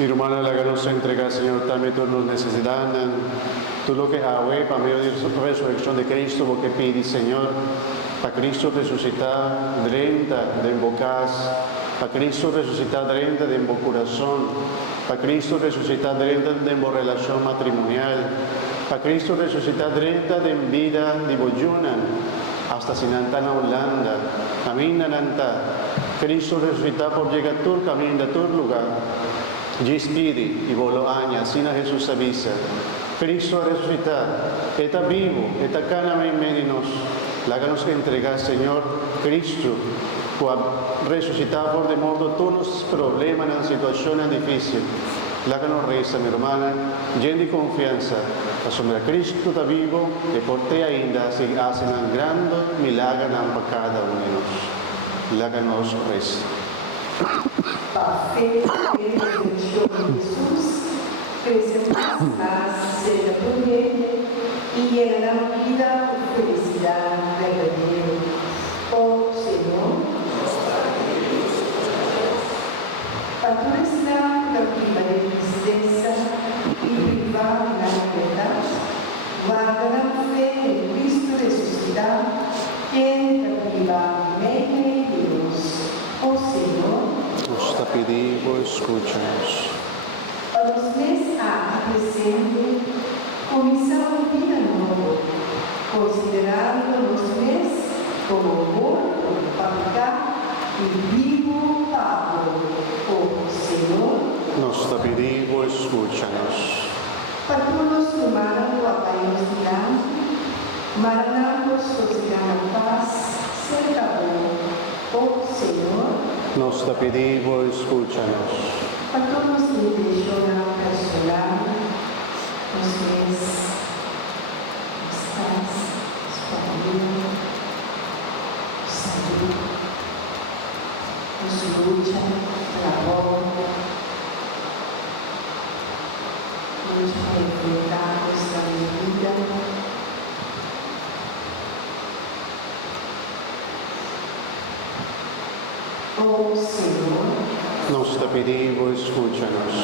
Mi hermana, la que nos entrega, Señor, también tú nos necesitas. Tú lo que haces para medio de la resurrección de Cristo, lo que pides, Señor, para Cristo resucitar, drenta de bocas, para Cristo resucitar, drenta de corazón, para Cristo resucitar, drenta de relación matrimonial, para Cristo resucitar, drenta de vida de boyuna, hasta sinantana Holanda, camina nanta, Cristo resucitar por llegar a tu camino a tu lugar, Gispiri y volo aña, sina Jesús avisa. Cristo resucitar, está vivo, está cana en medio de nos. Láganos que entregar, Señor, Cristo, resucitar por de modo todos los problemas, en situaciones difíciles. Láganos reza, mi hermana, llena de confianza. La sombra Cristo está vivo y por te ainda se hacen un gran milagro para cada uno de nosotros. Láganos reza. La fe en la resurrección de Jesús, presentamos más cerca por Él y llena la vida y felicidad verdadera. Oh Señor, patrocina la vida de tristeza y priva la libertad, guarda la fe en Cristo resucitado, quien la viva media de Dios. Oh Señor, nos te pedimos, escúchanos. a los meses presente, comenzamos vida nueva, considerando los meses como morto, fabricar y vivo Pablo. Oh Señor, Nos te pedimos, escúchanos. patronos humanos apaños delante, maranautas sociedad paz, cerca oh Señor, Nos te pedimos, escúchanos. patronos de intención personal, los meses, estás, familia, salud, nos lucha, labor, lucha para enfrentar nuestra vida. Oh Señor, Nos te pedimos, escúchanos.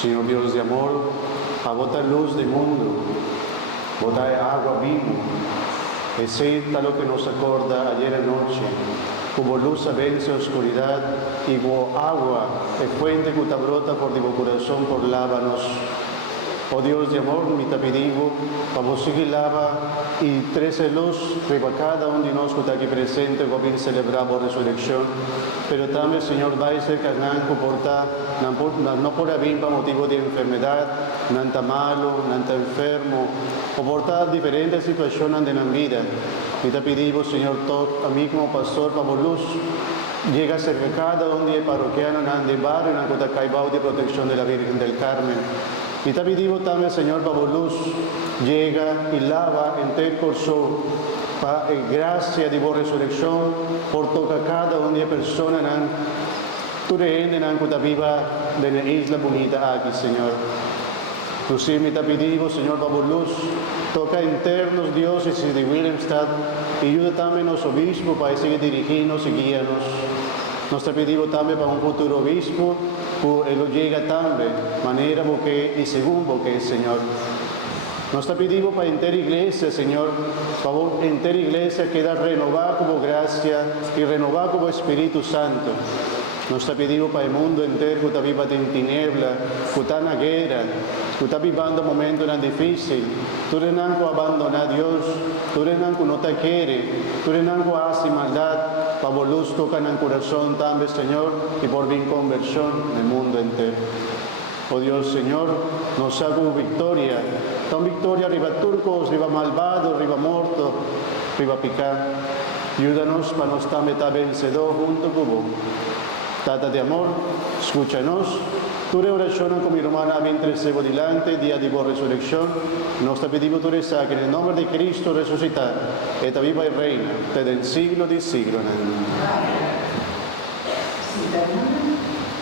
Señor Dios de amor, a bota luz del mundo, bota agua viva, ese es lo que nos acorda ayer anoche, como luz vence oscuridad, y como agua, es fuente que brota por tu corazón, por lávanos. Oh Dios de amor, mi te pedimos, vamos a seguir lava y 13 luz, para cada uno de nosotros que está aquí presente, que bien celebramos la resurrección, pero también, Señor, va a ser que no por haber motivo de enfermedad, no está malo, no está enfermo, o por diferentes situaciones de la vida. Y te pedimos, Señor, todo a mí como pastor, vamos luz, llega cerca cada uno de parroquiano, en el barrio, en la caibao de protección de la Virgen del Carmen. Y te pedimos también, Señor, para luz, llega y lava en te corso, para gracia de tu resurrección, por tocar cada una de personas, tu reine, en viva de la isla bonita aquí, Señor. Inclusive te pedimos, Señor, para luz, toca internos diócesis de Wilhelmstad, y ayuda también a los obispos para seguir dirigiendo y guiarnos. Nos te pedimos también para un futuro obispo, que él llega también, manera porque y según porque Señor. Nos te pedimos para entera iglesia, Señor, para entera iglesia queda renovada como gracia y renovada como Espíritu Santo. Nos te pedimos para el mundo entero que está viva en tiniebla, que está en la guerra, que está viviendo momentos tan difíciles. Tú no abandonas a Dios, tú no te quieres, tú no haces maldad, para luz toca en el corazón también, Señor, y por bien conversión en el mundo entero. Oh Dios, Señor, nos hago victoria, tan victoria arriba turcos, arriba malvados, arriba muertos, arriba picar. Ayúdanos para nos también estar vencedor junto con vos. Tata de amor, escúchanos. Tu oración con mi hermana mientras se va delante, día de tu resurrección. Nos te pedimos tu reza, que en el nombre de Cristo resucitar, esta viva y reina, desde el siglo de siglo. Amén.